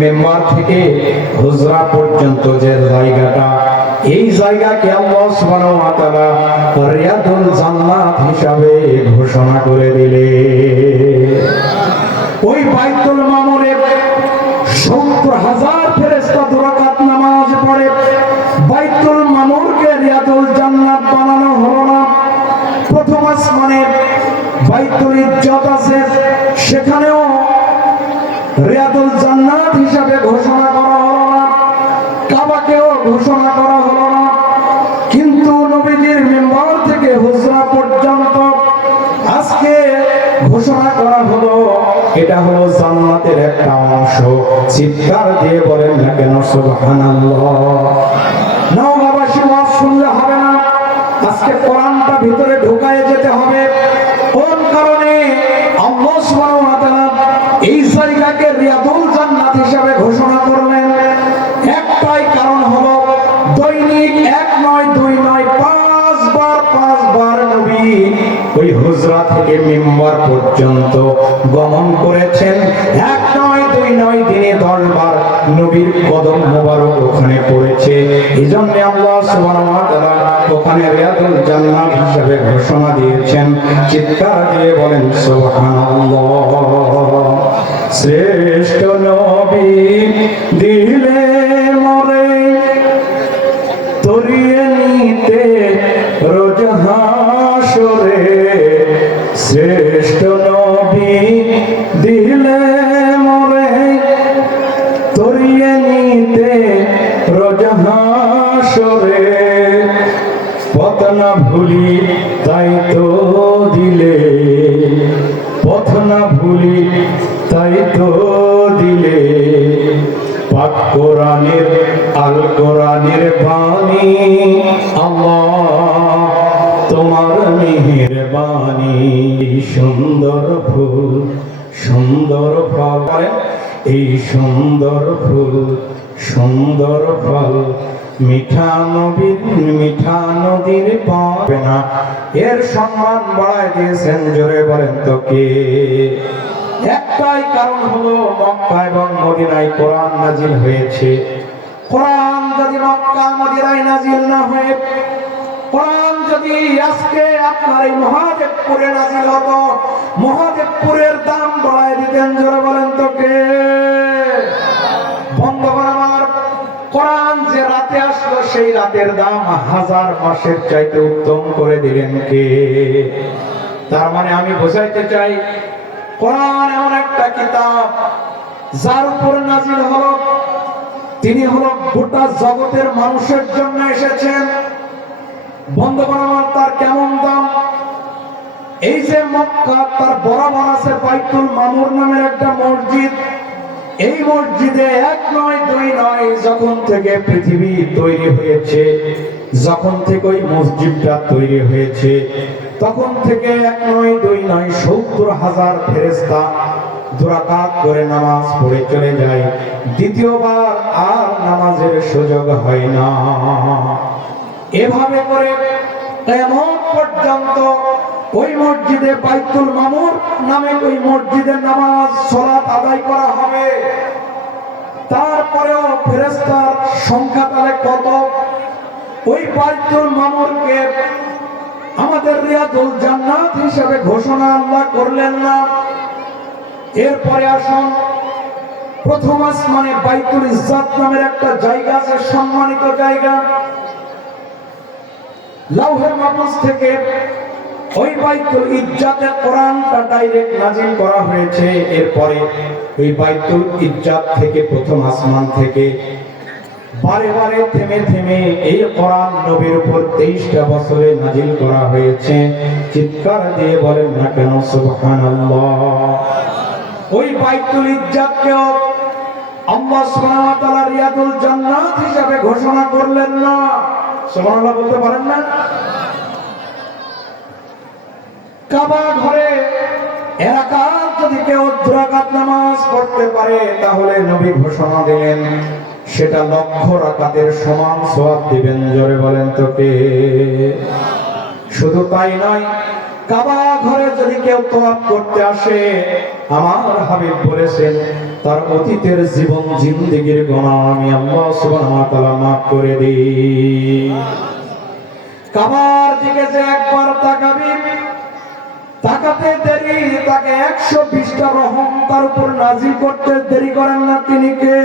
Member থেকে হুজরা পর্যন্ত যে জায়গাটা, এই জায়গাকে আল্লাহ সুবহানাহু ওয়া তাআলা রিয়াদুল জান্নাত হিসাবে ঘোষণা করে দিলেন। ওই বাইতুল মামুরে ৭০,০০০ ফেরেশতা দুরাকাত নামাজ পড়ে। বাইতুল মামুরকে রিয়াদুল জান্নাত বানানো হলো না। প্রথম আসমানে বাইতুল ইজ্জত আছে, সেখানেও রিয়াদুল জান্নাত হিসাবে ঘোষণা করা হলো না। কাবাকেও ঘোষণা করা হলো না। কিন্তু নবীজির মিম্বার থেকে হুজরা পর্যন্ত আজকে ঘোষণা করা হলো এটা হলো জান্নাতের একটা অংশ। চিৎকার দিয়ে বলেন না কেন সুবহানাল্লাহ। নওগাঁবাসী ওয়াজ শুনলে হবে না, আজকে কোরআনটা ভিতরে ঢুকায়ে যেতে হবে। কোন কারণে আল্লাহ সুবহানাহু ওয়া তাআলা এই জায়গাকে রিয়াদুল জান্নাত হিসাবে ঘোষণা করলেন? একটাই কারণ হলো দৈনিক ১ নয় ২ নয় ৫বার নবী ওই হুজরা থেকে মিম্বার পর্যন্ত গমন করেছেন। ১ নয় ২ নয় দিনে ১০ বার নবীর কদম মোবারক ওখানে পড়েছে। এজন্য আল্লাহ সুবহানাহু ওয়া তাআলা ওখানে রিয়াদুল জান্নাত হিসেবে ঘোষণা দিয়েছেন। চিৎকার দিয়ে বলেন সুবহানাল্লাহ। শ্রেষ্ঠ নবী দিলে মরে তরিয়ে নিতে রোজ হাসরে। শ্রেষ্ঠ নবী দিলে মরে তরিয়ে নিতে রোজ হাসরে। পথ না ভুলি তাই তো দিলে, পথ না ভুলি তাই তো দিলে। পাক কোরআনের আল কোরআনের বাণী আল্লাহ তোমার মেহেরবানি। সুন্দর ফুল সুন্দর ফল, এই সুন্দর ফুল সুন্দর ফল মিঠা নবীর মিঠা নদীর পাবে না। এর সম্মান বাড়ায় দিয়েছেন, জোরে বলেন তো কে? একটাই কারণ হলো মক্কা এবং মদিনায় কোরআন নাজিল হয়েছে। কোরআন যদি মক্কা মদিনায় নাজিল না হয়ে কোরআন যদি আজকে আপনার এই মহাদেবপুরে নাজিল হতো, মহাদেবপুরের দাম বাড়ায় দিতেন, জোরে বলেন তো কে? বন্ধুগণ আমার, কোরআন যে রাতে আসলো সেই রাতের দাম 1000 মাসের চাইতে উত্তম করে দিলেন কে? তার মানে আমি বোঝাইতে চাই, কোরআন এমন একটা কিতাব যার উপর নাজিল হলো, তিনি হলো গোটা জগতের মানুষের জন্য এসেছেন। বন্ধুগণ আমার, তার কেমন দাম! এই যে মক্কা, তার বরাবর আছে বাইতুল মামুর নামের একটা মসজিদ। এই মসজিদে ১ নয় ২ নয় যখন থেকে পৃথিবী তৈরি হয়েছে, যখন থেকে ওই মসজিদটা তৈরি হয়েছে, তখন থেকে ১ নয় ২ নয় ৭০,০০০ ফেরেশতা দুরাকাত করে নামাজ পড়ে চলে যায়। দ্বিতীয়বার আর নামাজের সুযোগ হয় না। এভাবে করে কিয়ামত পর্যন্ত ওই মসজিদে বাইতুল মামুর নামে ওই মসজিদের নামাজ সালাত আদায় করা হবে। তারপরেও ফেরেশতার সংখ্যা তাহলে কত? ওই বাইতুল মামুরকে আমাদের রিয়াদুল জান্নাত হিসেবে ঘোষণা আল্লাহ করলেন না। এরপরে আসুন, প্রথম আসমানে বাইতুল ইজ্জত নামের একটা জায়গা আছে, সম্মানিত জায়গা। লাউহে মাহফুজ থেকে ওই বাইতুল ইজ্জতের কোরআনটা ডাইরেক্ট নাজিল করা হয়েছে। এরপরে ওই বাইতুল ইজ্জত থেকে প্রথম আসমান থেকে বারে বারে থেমে থেমে এই কোরআন নবীর উপর 23টা বছরে নাজিল করা হয়েছে। চিৎকার দিয়ে বলেন না কেন সুবহানাল্লাহ। ওই বাইতুল ইজ্জতকেও আল্লাহ সুবহানাহু ওয়া তাআলা রিয়াদুল জান্নাত হিসেবে ঘোষণা করলেন না। সুবহানাল্লাহ বলতে পারেন না? কাবা ঘরে এরাকাত যদি কেউ 2 রাকাত নামাজ পড়তে পারে, তাহলে নবী ঘোষণা দিলেন সেটা 1,00,000 রাকাতের সমান সওয়াব দিবেন। জোরে বলেন তো কে? শুধু তাই নয়, কাবা ঘরে যদি কেউ তওয়াফ করতে আসে, আমার হাবিব বলেছেন তার অতীতের জীবন জিন্দেগীর গুনাহ আমি আল্লাহ সুবহানাহু ওয়া তাআলা মাফ করে দিই। কাবার দিকে যে একবার তাকাবি, তাকাতে দেরি তাকে 120টা রহম তার উপর নাজিল করতে দেরি করেন না। তিনি কে?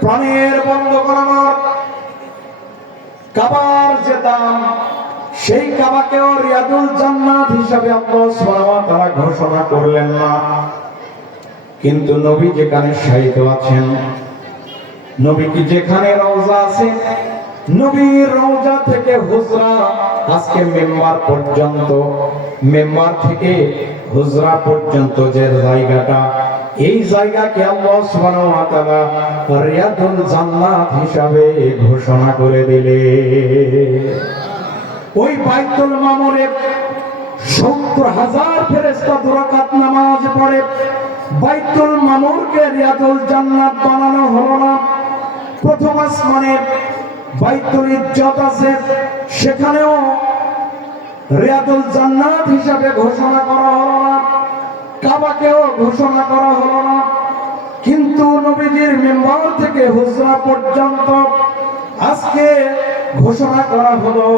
প্রাণের বন্ধুগণ আমার, কাবার যে দাম, সেই কাবাকেও রিয়াদুল জান্নাত হিসাবে আল্লাহ সুবহানাহু ওয়া তাআলা ঘোষণা করলেন না। কিন্তু নবী যেখানে শায়িত আছেন, নবী কি যেখানে রওজা আছে, নবীর রওজা থেকে হুজরা আজকে মেম্বার পর্যন্ত, মেম্বার থেকে হুজরা পর্যন্ত যে জায়গাটা, এই জায়গাকে আল্লাহ সুবহানাহু ওয়া তাআলা রিয়াদুল জান্নাত হিসাবে ঘোষণা করে দিলেন। ওই বাইতুল মামুরে 70,000 ফেরেশতা দুরাকাত নামাজ পড়ে। বাইতুল মামুরকে রিয়াদুল জান্নাত বানানো হলো না। প্রথম আসমানে বাইতুল ইজ্জত আছে, সেখানেও রিয়াদুল জান্নাত হিসাবে ঘোষণা করা হলো না। কাবাকেও ঘোষণা করা হলো না। কিন্তু নবীজির মিম্বার থেকে হুজরা পর্যন্ত আজকে ঘোষণা করা হলো,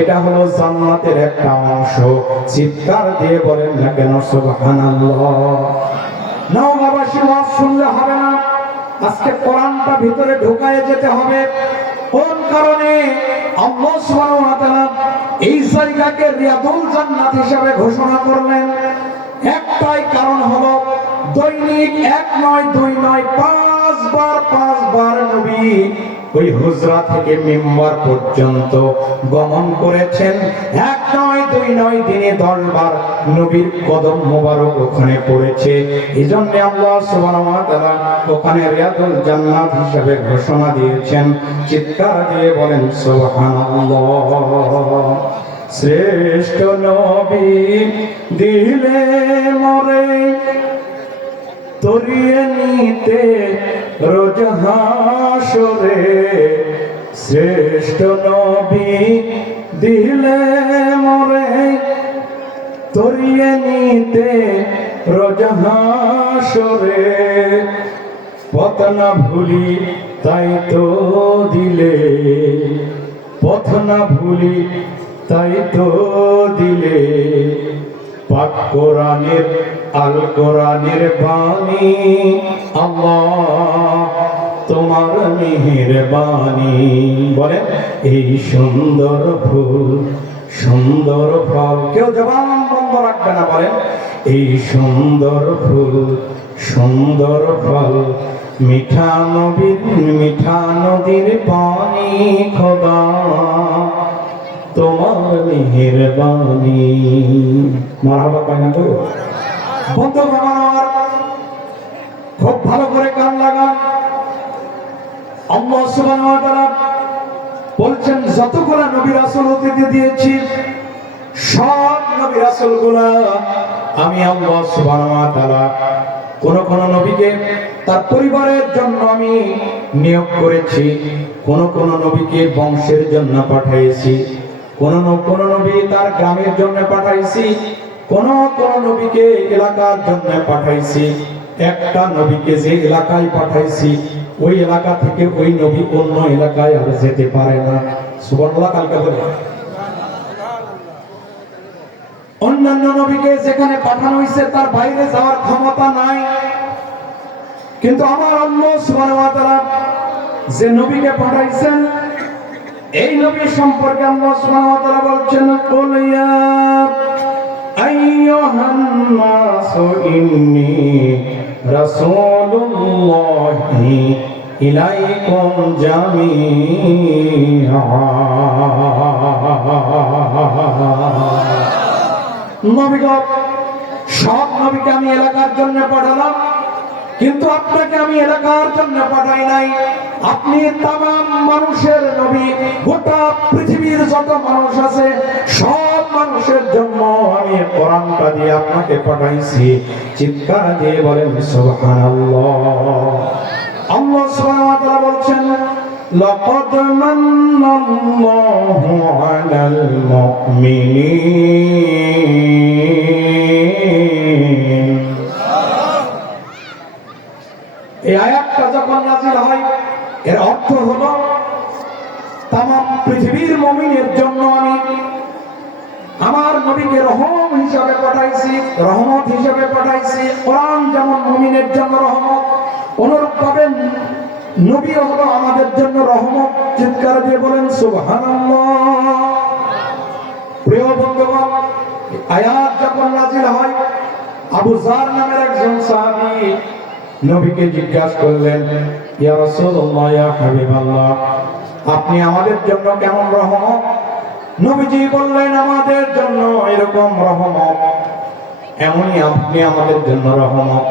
এটা হলো জান্নাতের একটা অংশ। চিৎকার দিয়ে বলেন না কেন সুবহানাল্লাহ। নওগাঁবাসী ওয়াজ শুনলে হবে না, আজকে কোরআনটা ভিতরে ঢুকায়ে যেতে হবে। কোন কারণে আল্লাহ সুবহানাহু ওয়া তাআলা এই জায়গাকে রিয়াদুল জান্নাত হিসাবে ঘোষণা করলেন? একটাই কারণ হলো, দৈনিক 1 নয় 2 নয় 5 বার নবী ওই হুজরা থেকে মিম্বার পর্যন্ত গমন করেছেন। 1 নয় 2 নয় দিনে 10 বার নবীর কদম মোবারক ওখানে পড়েছে। এজন্য আল্লাহ সুবহানাহু ওয়া তাআলা ওখানে রিয়াদুল জান্নাত হিসাবে ঘোষণা দিয়েছেন। চিৎকার দিয়ে বলেন সুবহানাল্লাহ। শ্রেষ্ঠ নবী দিলে মরে তরিয়ে নিতে রোজ হাসরে, শ্রেষ্ঠ নবী দিলে মরে তরিয়ে নিতে রোজ হাসরে, পথ না ভুলি তাই তো দিলে, পথ না ভুলি তাই তো দিলে, পাক কোরআনের আল কোরআনের বাণী আল্লাহ তোমার মেহেরবানি। বলেন এই সুন্দর ফুল সুন্দর ফল, কেউ জবান বন্ধ রাখবে না। বলেন এই সুন্দর ফুল সুন্দর ফল, মিঠা নবীর মিঠা নদীর পানি খোদা তোমার মেহেরবানি। মারহাবা পায়না তো বন্ধু আমার, খুব ভালো করে কান লাগান। আল্লাহ সুবহানাহু ওয়া তাআলা বলছেন যতগুলো নবী রাসূল অতীতে দিয়েছি, সব নবী রাসূলগুলা আমি আল্লাহ সুবহানাহু ওয়া তাআলা কোন কোন নবীকে তার পরিবারের জন্য আমি নিয়োগ করেছি, কোন কোন নবীকে বংশের জন্য পাঠিয়েছি, কোন কোন নবী তার গ্রামের জন্য পাঠাইছি, কোন কোন নবীকে এলাকার জন্য পাঠাইছি। একটা নবীকে যে এলাকায় পাঠাইছি, ওই এলাকা থেকে ওই নবী অন্য এলাকায় আর যেতে পারে না। সুবহানাল্লাহ। কালকে বলে অন্যান্য নবীকে যেখানে পাঠানো হয়েছে তার বাইরে যাওয়ার ক্ষমতা নাই। কিন্তু আমার আল্লাহ সুবহানাহু ওয়া তাআলা যে নবীকে পাঠাইছেন, এই নবী সম্পর্কে আল্লাহ সুবহানাহু ওয়া তাআলা বলছেন কুল ইয়া আইয়ুহান নাসু ইন্নী রাসূলুল্লাহি ইলাইকুম জামিআ। নবীগণ, সব নবীকে আমি এলাকার জন্য পাঠালাম, কিন্তু আপনাকে আমি এলাকার জন্য পাঠাই নাই। আপনি তামাম মানুষের নবী, গোটা পৃথিবীর যত মানুষ আছে সব মানুষের জন্য আমি কোরআনটা দিয়ে আপনাকে পাঠাইছি। চিৎকার দিয়ে বলেন সুবহানাল্লাহ। আল্লাহ সুবহানাহু ওয়া তাআলা বলছেন লাকাদ মান্নাল্লাহু আলাল মুমিনিন। এই আয়াতটা যখন নাযিল হয় এর অর্থ হলো তামাম পৃথিবীর মুমিনের জন্য আমি আমার নবীকে রহম হিসাবে পাঠাইছি, রহমত হিসাবে পাঠাইছি। কোরআন যেমন মুমিনের জন্য রহমত, অনুরূপভাবে নবী হলো আমাদের জন্য রহমত। চিৎকার দিয়ে বলেন সুবহানাল্লাহ। প্রিয় বন্ধুগণ, আয়াত যখন নাযিল হয় আবু যার নামের একজন সাহাবী নবীকে জিজ্ঞাসা করলেন, ইয়া রাসূলুল্লাহ, ইয়া হাবিবাল্লাহ, আপনি আমাদের জন্য কেমন রহমত? নবীজি বললেন, আমাদের জন্য এরকম রহমত, এমনই আপনি আমাদের জন্য রহমত।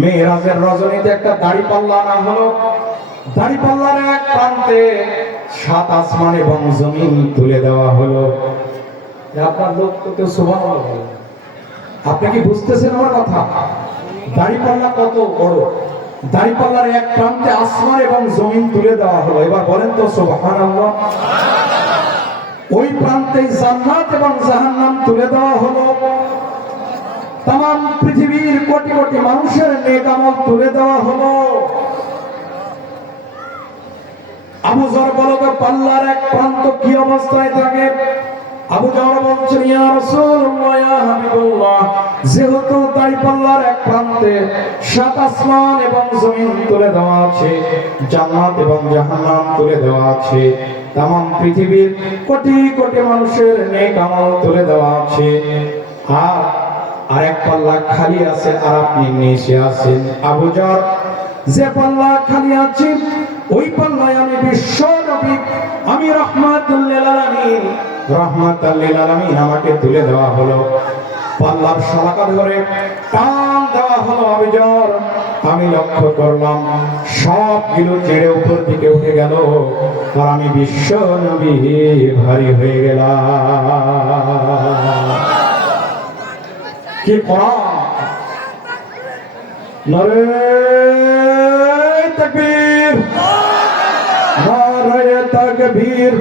মেরাজের রজনীতে একটা দাড়িপাল্লা না হলো, দাড়িপাল্লার এক প্রান্তে সাত আসমান এবং জমিন তুলে দেওয়া হলো। আপনার লোক তো কেউ সুবহানাল্লাহ বলে। আপনি কি বুঝতেছেন আমার কথা? দাড়িপাল্লা কত বড়, দাড়িপাল্লার এক প্রান্তে আসমান এবং জমিন তুলে দেওয়া হলো। এবার বলেন তো সুবহানাল্লাহ। ওই প্রান্তে জান্নাত এবং জাহান্নাম তুলে দেওয়া হলো। তামাম পৃথিবীর কোটি কোটি মানুষের নেক আমল তুলে দেওয়া হলো। আবু যর বলো তো পাল্লার এক প্রান্ত কি অবস্থায় থাকে? আবু যর বলছেন, ইয়া রাসূলুল্লাহ, ইয়া হাবিবাল্লাহ, যেহেতু দাড়িপাল্লার এক প্রান্তে সাত আসমান এবং জমিন তুলে দেওয়া আছে, জান্নাত এবং জাহান্নাম তুলে দেওয়া আছে, তামাম পৃথিবীর কোটি কোটি মানুষের নেক আমল তুলে দেওয়া আছে, আর এক পাল্লা খালি আছে, আর আপনি নিচে আছেন। আবু যর, যে পাল্লা খালি আছে ওই পাল্লায় আমি বিশ্ব নবী, আমি রাহমাতুল লিল আলামিন, রাহমাতুল লিল আলামিন আমাকে তুলে দেওয়া হলো। পাল্লার শাখা ধরে টান দেওয়া হলো। আবু যর, আমি লক্ষ্য করলাম সবগুলো ছেড়ে উপর দিকে উঠে গেল, আর আমি বিশ্ব নবী ভারী হয়ে গেলাম। কি কোরআন! নারে তাকবীর, নারে তাকবীর।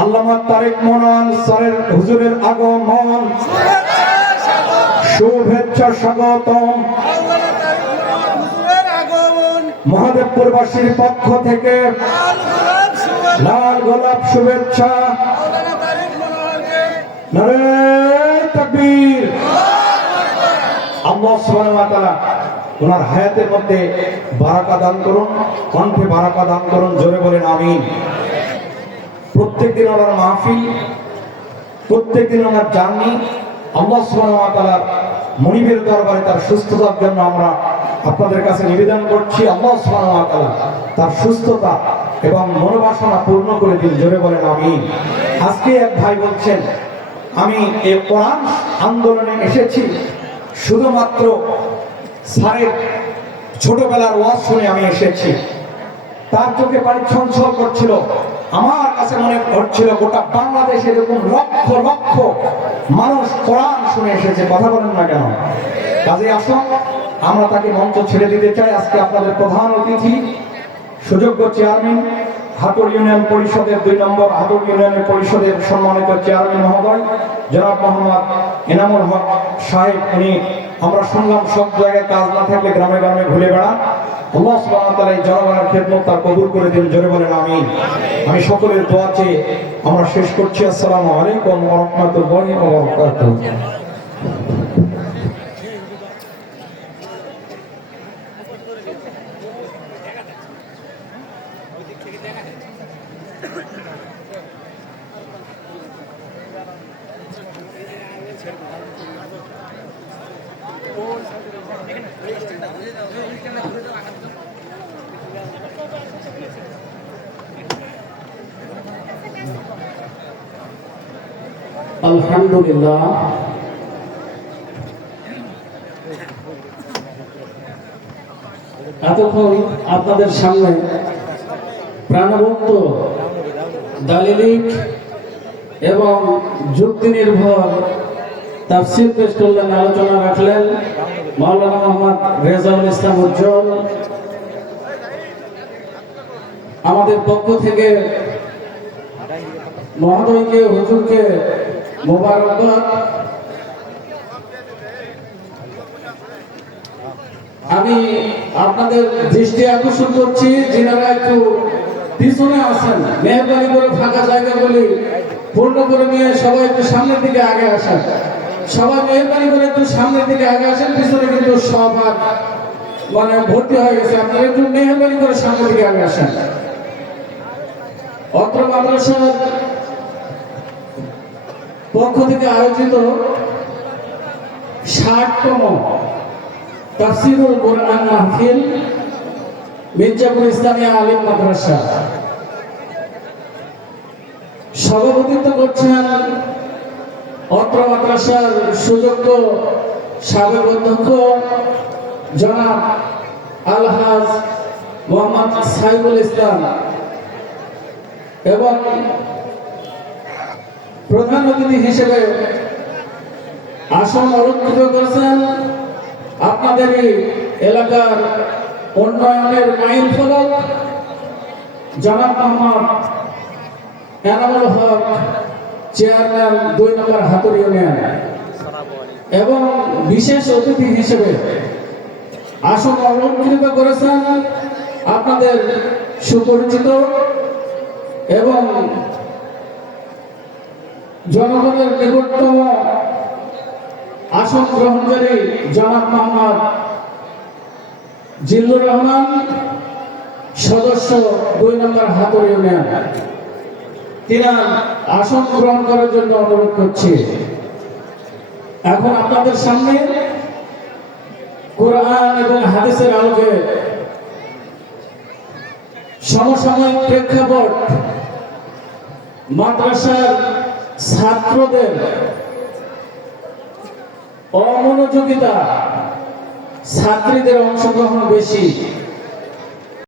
আল্লামা তারেক মনোয়ার স্যারের হুজুরের আগমন, শুভেচ্ছা স্বাগতম। মহাদেবপুরবাসীর পক্ষ থেকে লাল গোলাপ শুভেচ্ছা। নারে তাকবীর। আল্লাহ সুবহানাহু ওয়া তাআলা ওনার হায়াতের মধ্যে বারাকা দান করুন, কণ্ঠে বারাকা দান করুন, জোরে বলেন আমিন। প্রত্যেকদিন ওনার মাহফিল, প্রত্যেকদিন ওনার জার্নি, আল্লাহ সুবহানাহু ওয়া তাআলার মনিবের দরবারে তার সুস্থতার জন্য আমরা আপনাদের কাছে নিবেদন করছি। আল্লাহ সুবহানাহু ওয়া তাআলা তার সুস্থতা এবং মনোবাসনা পূর্ণ করে দিন, জোরে বলেন আমিন। আজকে এক ভাই বলছেন, আমি এই কোরআন আন্দোলনে এসেছি শুধুমাত্র স্যারের ছোটবেলার ওয়াজ শুনে আমি এসেছি। তার চোখে পানি ছলছল করছিল। আমার কাছে মনে হচ্ছিল গোটা বাংলাদেশে এরকম লক্ষ লক্ষ মানুষ কোরআন শুনে এসেছে। কথা বলেন না কেন? কাজে আসুন, আমরা তাকে মঞ্চ ছেড়ে দিতে চাই। আজকে আপনাদের প্রধান অতিথি, সুযোগ্য চেয়ারম্যান, হাতুড় ইউনিয়ন পরিষদের 2 নম্বর হাতুড় ইউনিয়ন পরিষদের সম্মানিত চেয়ারম্যান মহোদয় জনাব মোহাম্মদ এনামুল হক সাহেব। উনি, আমরা শুনলাম সব জায়গায় কাজ না থাকলে গ্রামে গ্রামে ঘুরে বেড়ান। আল্লাহ সুবহানাহু ওয়া তাআলা এই জনগণের খেদমত তার কবুল করে দিন, জোরে বলেন আমিন। আমি সকলের দোয়া চেয়ে আমরা শেষ করছি। আসসালামু আলাইকুম ওয়া রাহমাতুল্লাহি ওয়া বারাকাতুহু। আলহামদুলিল্লাহ, এতক্ষণ আপনাদের সামনে প্রাণবন্ত, দালিলিক এবং যুক্তি নির্ভর তাফসীর পেশ করলেন, আলোচনা রাখলেন মাওলানা মোহাম্মদ রেজাউল ইসলাম উজ্জ্বল। আমাদের পক্ষ থেকে মহোদয়কে হুজুরকে মোবারকবাদ। আমি আপনাদের দৃষ্টি আকর্ষণ করছি, যিনারা একটু পিছনে আছেন, মেহরবানি করে ফাঁকা জায়গাগুলি পূর্ণ করে নিয়ে সবাই একটু সামনের দিকে আগে আসেন। সবাই মেহরবানি করে একটু সামনের দিকে আগে আসেন, পিছনে কিন্তু সব আর মানে ভর্তি হয়ে গেছে। আপনারা একটু মেহরবানি করে সামনের দিকে আগে আসেন। অত্র মাদ্রাসার পক্ষ থেকে আয়োজিত 60তম তাফসীরুল কোরআন মাহফিল মির্জাপুর ইসলামিয়া আলিম মাদ্রাসা সভাপতিত্ব করছেন অত্র মাদ্রাসার সুযোগ্য সাবেক অধ্যক্ষ জনাব আলহাজ মোহাম্মদ সাইফুল ইসলাম এবং প্রধান অতিথি হিসেবে আসন অলঙ্কৃত করেছেন আপনাদেরই এলাকার উন্নয়নের মাইল ফলক জনাব মোহাম্মদ এনামুল হক, চেয়ারম্যান 2 নম্বর হাতুড়ি ইউনিয়ন, এবং বিশেষ অতিথি হিসেবে আসন অলঙ্কৃত করেছেন আপনাদের সুপরিচিত এবং জনগণের নিকটতম আসন গ্রহণকারী জনাব মোহাম্মদ জিল্লুর রহমান, সদস্য 2 নম্বর হাতুড়ি ইউনিয়ন। তিনার আসন গ্রহণ করার জন্য অনুরোধ করছি। এখন আপনাদের সামনে কোরআন এবং হাদিসের আলোকে সমসাময়িক প্রেক্ষাপট, মাদ্রাসার ছাত্রদের অমনোযোগিতা, ছাত্রীদের অংশগ্রহণ বেশি,